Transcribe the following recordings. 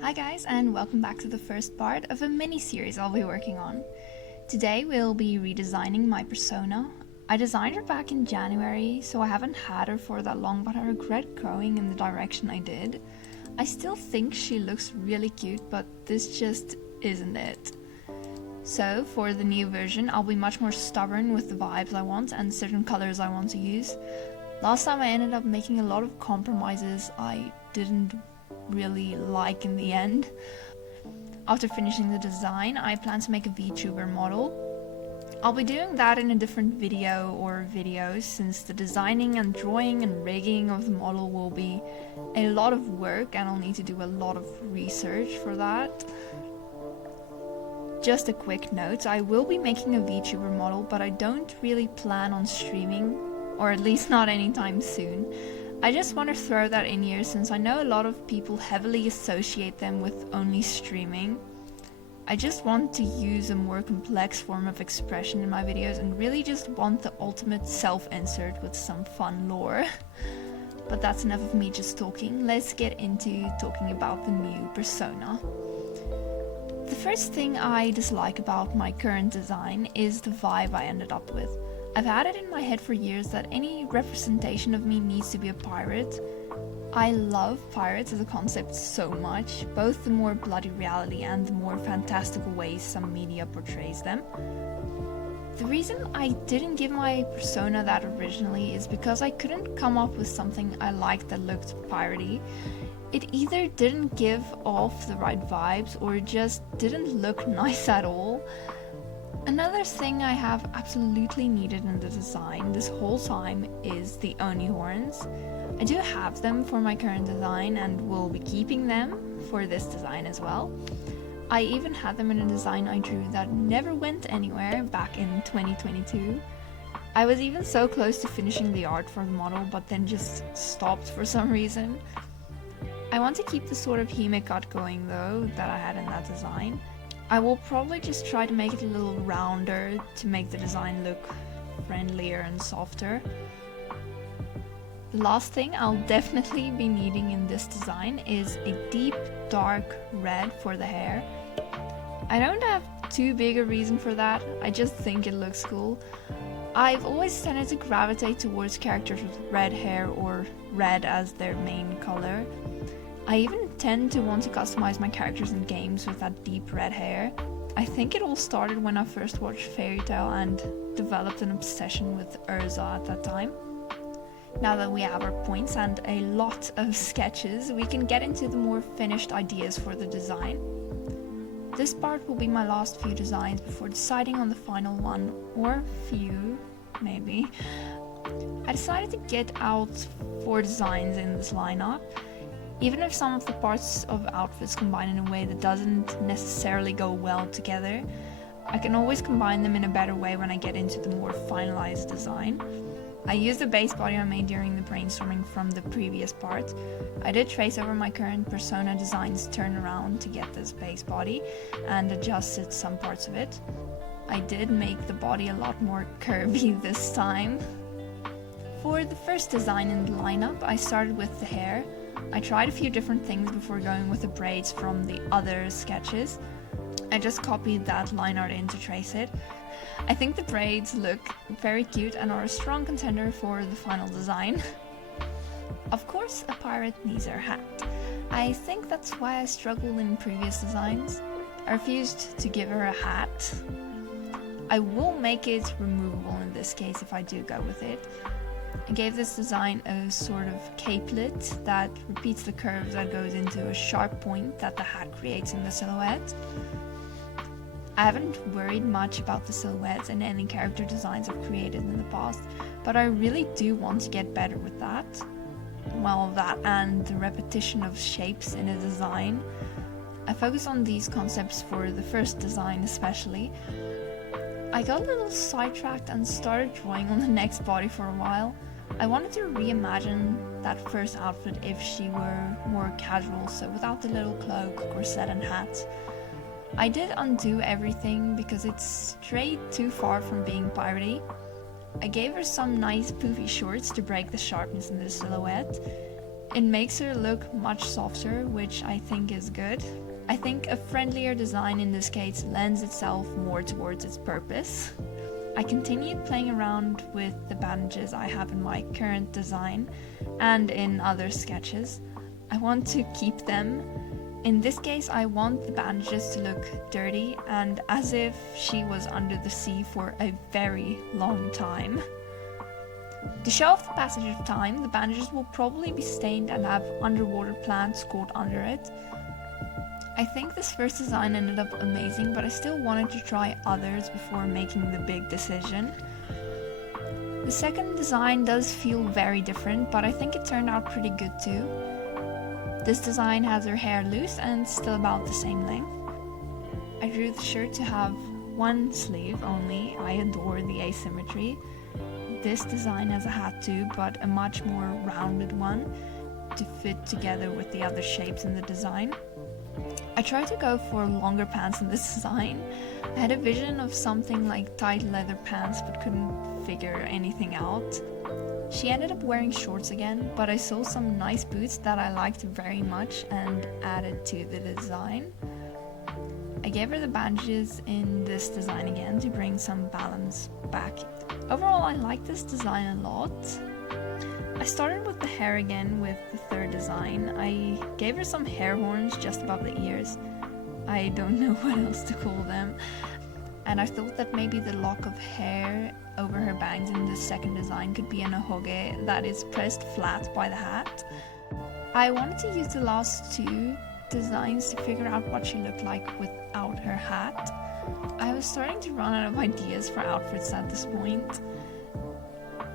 Hi guys, and welcome back to the first part of a mini-series I'll be working on. Today we'll be redesigning my persona. I designed her back in January, so I haven't had her for that long, but I regret going in the direction I did. I still think she looks really cute, but this just isn't it. So for the new version, I'll be much more stubborn with the vibes I want and certain colors I want to use. Last time I ended up making a lot of compromises I didn't really like in the end. After finishing the design, I plan to make a VTuber model. I'll be doing that in a different video or videos, since the designing and drawing and rigging of the model will be a lot of work and I'll need to do a lot of research for that. Just a quick note, I will be making a VTuber model, but I don't really plan on streaming, or at least not anytime soon. I just want to throw that in here since I know a lot of people heavily associate them with only streaming. I just want to use a more complex form of expression in my videos and really just want the ultimate self-insert with some fun lore. But that's enough of me just talking. Let's get into talking about the new persona. The first thing I dislike about my current design is the vibe I ended up with. I've had it in my head for years that any representation of me needs to be a pirate. I love pirates as a concept so much, both the more bloody reality and the more fantastical ways some media portrays them. The reason I didn't give my persona that originally is because I couldn't come up with something I liked that looked piratey. It either didn't give off the right vibes or it just didn't look nice at all. Another thing I have absolutely needed in the design this whole time is the Oni horns. I do have them for my current design and will be keeping them for this design as well. I even had them in a design I drew that never went anywhere back in 2022. I was even so close to finishing the art for the model, but then just stopped for some reason. I want to keep the sort of Hime cut going though that I had in that design. I will probably just try to make it a little rounder to make the design look friendlier and softer. The last thing I'll definitely be needing in this design is a deep dark red for the hair. I don't have too big a reason for that, I just think it looks cool. I've always tended to gravitate towards characters with red hair or red as their main color. I even tend to want to customize my characters in games with that deep red hair. I think it all started when I first watched Fairy Tail and developed an obsession with Urza at that time. Now that we have our points and a lot of sketches, we can get into the more finished ideas for the design. This part will be my last few designs before deciding on the final one, or few, maybe. I decided to get out 4 designs in this lineup. Even if some of the parts of outfits combine in a way that doesn't necessarily go well together, I can always combine them in a better way when I get into the more finalized design. I used the base body I made during the brainstorming from the previous part. I did trace over my current persona design's turnaround to get this base body and adjusted some parts of it. I did make the body a lot more curvy this time. For the first design in the lineup, I started with the hair. I tried a few different things before going with the braids from the other sketches. I just copied that line art in to trace it. I think the braids look very cute and are a strong contender for the final design. Of course, a pirate needs her hat. I think that's why I struggled in previous designs. I refused to give her a hat. I will make it removable in this case if I do go with it. I gave this design a sort of capelet that repeats the curve that goes into a sharp point that the hat creates in the silhouette. I haven't worried much about the silhouettes in any character designs I've created in the past, but I really do want to get better with that. Well, that and the repetition of shapes in a design. I focus on these concepts for the first design especially. I got a little sidetracked and started drawing on the next body for a while. I wanted to reimagine that first outfit if she were more casual, so without the little cloak, corset and hat. I did undo everything because it's strayed too far from being piratey. I gave her some nice poofy shorts to break the sharpness in the silhouette. It makes her look much softer, which I think is good. I think a friendlier design in this case lends itself more towards its purpose. I continued playing around with the bandages I have in my current design and in other sketches. I want to keep them. In this case, I want the bandages to look dirty and as if she was under the sea for a very long time. To show off the passage of time, the bandages will probably be stained and have underwater plants caught under it. I think this first design ended up amazing, but I still wanted to try others before making the big decision. The second design does feel very different, but I think it turned out pretty good too. This design has her hair loose and still about the same length. I drew the shirt to have one sleeve only. I adore the asymmetry. This design has a hat too, but a much more rounded one to fit together with the other shapes in the design. I tried to go for longer pants in this design. I had a vision of something like tight leather pants but couldn't figure anything out. She ended up wearing shorts again, but I saw some nice boots that I liked very much and added to the design. I gave her the bandages in this design again to bring some balance back. Overall, I like this design a lot. I started with the hair again with the third design. I gave her some hair horns just above the ears. I don't know what else to call them. And I thought that maybe the lock of hair over her bangs in the second design could be an ahoge that is pressed flat by the hat. I wanted to use the last two designs to figure out what she looked like without her hat. I was starting to run out of ideas for outfits at this point.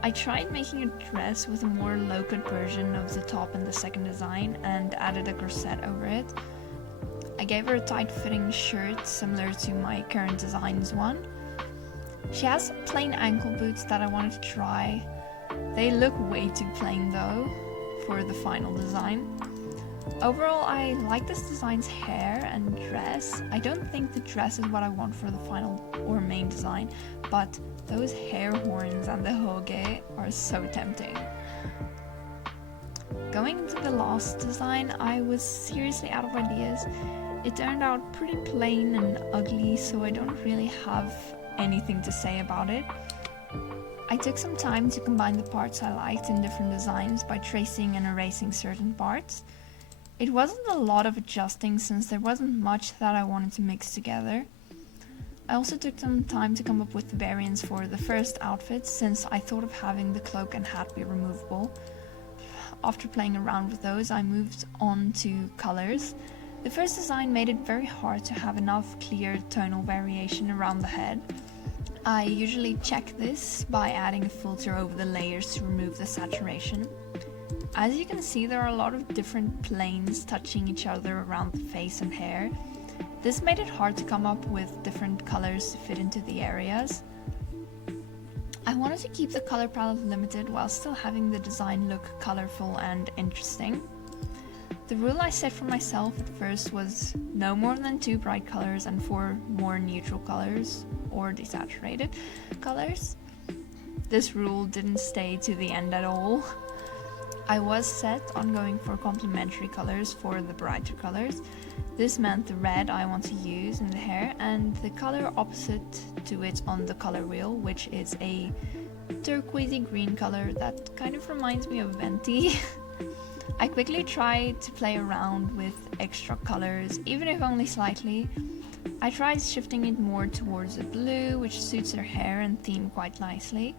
I tried making a dress with a more low-cut version of the top in the second design and added a corset over it. I gave her a tight-fitting shirt similar to my current design's one. She has some plain ankle boots that I wanted to try. They look way too plain though for the final design. Overall, I like this design's hair and dress. I don't think the dress is what I want for the final or main design, but those hair horns and the hoge are so tempting. Going into the last design, I was seriously out of ideas. It turned out pretty plain and ugly, so I don't really have anything to say about it. I took some time to combine the parts I liked in different designs by tracing and erasing certain parts. It wasn't a lot of adjusting since there wasn't much that I wanted to mix together. I also took some time to come up with variants for the first outfit since I thought of having the cloak and hat be removable. After playing around with those, I moved on to colors. The first design made it very hard to have enough clear tonal variation around the head. I usually check this by adding a filter over the layers to remove the saturation. As you can see, there are a lot of different planes touching each other around the face and hair. This made it hard to come up with different colors to fit into the areas. I wanted to keep the color palette limited while still having the design look colorful and interesting. The rule I set for myself at first was no more than 2 bright colors and 4 more neutral colors or desaturated colors. This rule didn't stay to the end at all. I was set on going for complementary colors for the brighter colors. This meant the red I want to use in the hair and the color opposite to it on the color wheel, which is a turquoisey green color that kind of reminds me of Venti. I quickly tried to play around with extra colors, even if only slightly. I tried shifting it more towards the blue, which suits her hair and theme quite nicely.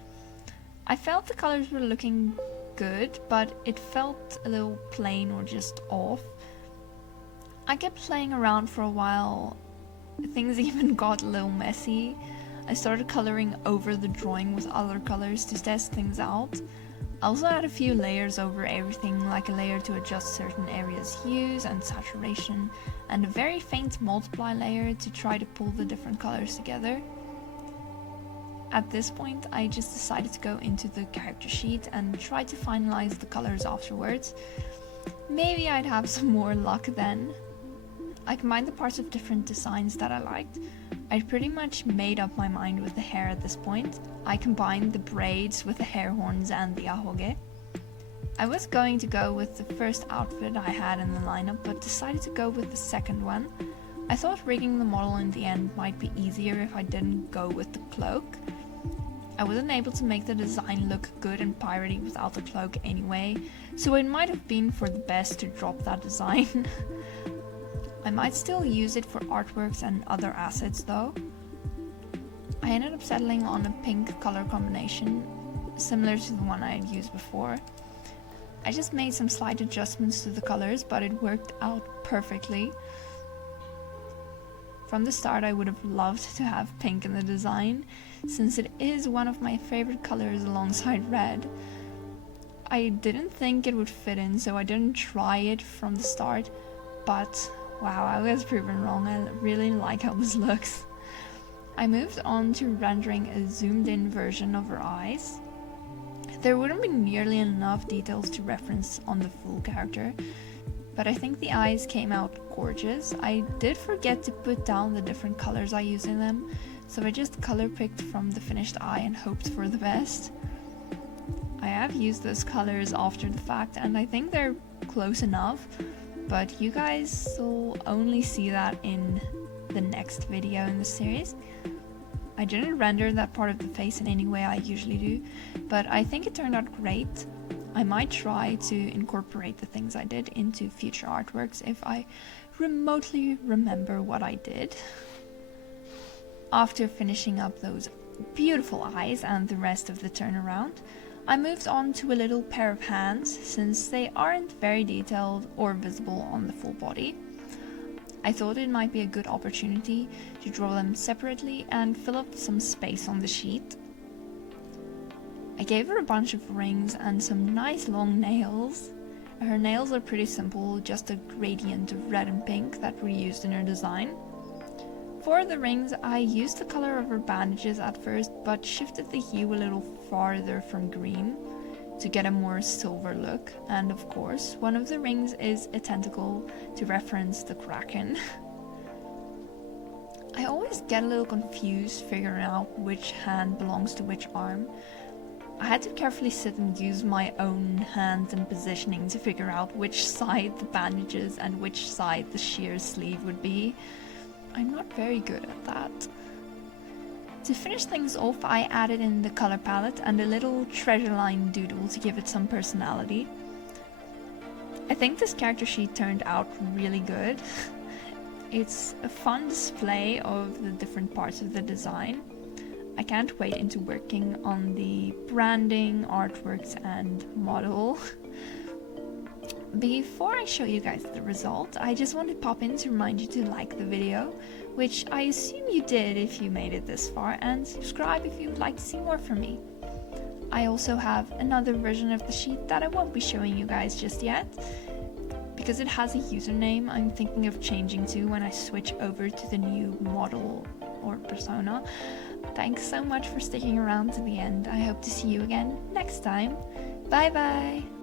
I felt the colors were looking good, but it felt a little plain or just off. I kept playing around for a while. Things even got a little messy. I started coloring over the drawing with other colors to test things out. I also had a few layers over everything, like a layer to adjust certain areas' hues and saturation, and a very faint multiply layer to try to pull the different colors together. At this point, I just decided to go into the character sheet and try to finalize the colors afterwards. Maybe I'd have some more luck then. I combined the parts of different designs that I liked. I pretty much made up my mind with the hair at this point. I combined the braids with the hair horns and the ahoge. I was going to go with the first outfit I had in the lineup, but decided to go with the second one. I thought rigging the model in the end might be easier if I didn't go with the cloak. I wasn't able to make the design look good and piratey without the cloak anyway, so it might have been for the best to drop that design. I might still use it for artworks and other assets though. I ended up settling on a pink color combination, similar to the one I had used before. I just made some slight adjustments to the colors, but it worked out perfectly. From the start I would have loved to have pink in the design, since it is one of my favorite colors alongside red. I didn't think it would fit in, so I didn't try it from the start, but wow, I was proven wrong. I really like how this looks. I moved on to rendering a zoomed in version of her eyes. There wouldn't be nearly enough details to reference on the full character, but I think the eyes came out gorgeous. I did forget to put down the different colors I use in them, so I just color picked from the finished eye and hoped for the best. I have used those colors after the fact and I think they're close enough, but you guys will only see that in the next video in the series. I didn't render that part of the face in any way I usually do, but I think it turned out great. I might try to incorporate the things I did into future artworks if I remotely remember what I did. After finishing up those beautiful eyes and the rest of the turnaround, I moved on to a little pair of hands, since they aren't very detailed or visible on the full body. I thought it might be a good opportunity to draw them separately and fill up some space on the sheet. I gave her a bunch of rings and some nice long nails. Her nails are pretty simple, just a gradient of red and pink that were used in her design. For the rings, I used the color of her bandages at first, but shifted the hue a little farther from green to get a more silver look, and of course, one of the rings is a tentacle to reference the Kraken. I always get a little confused figuring out which hand belongs to which arm. I had to carefully sit and use my own hands and positioning to figure out which side the bandages and which side the sheer sleeve would be. I'm not very good at that. To finish things off, I added in the color palette and a little treasure line doodle to give it some personality. I think this character sheet turned out really good. It's a fun display of the different parts of the design. I can't wait into working on the branding, artworks and model. Before I show you guys the result, I just want to pop in to remind you to like the video, which I assume you did if you made it this far, and subscribe if you would like to see more from me. I also have another version of the sheet that I won't be showing you guys just yet, because it has a username I'm thinking of changing to when I switch over to the new model or persona. Thanks so much for sticking around to the end. I hope to see you again next time. Bye bye!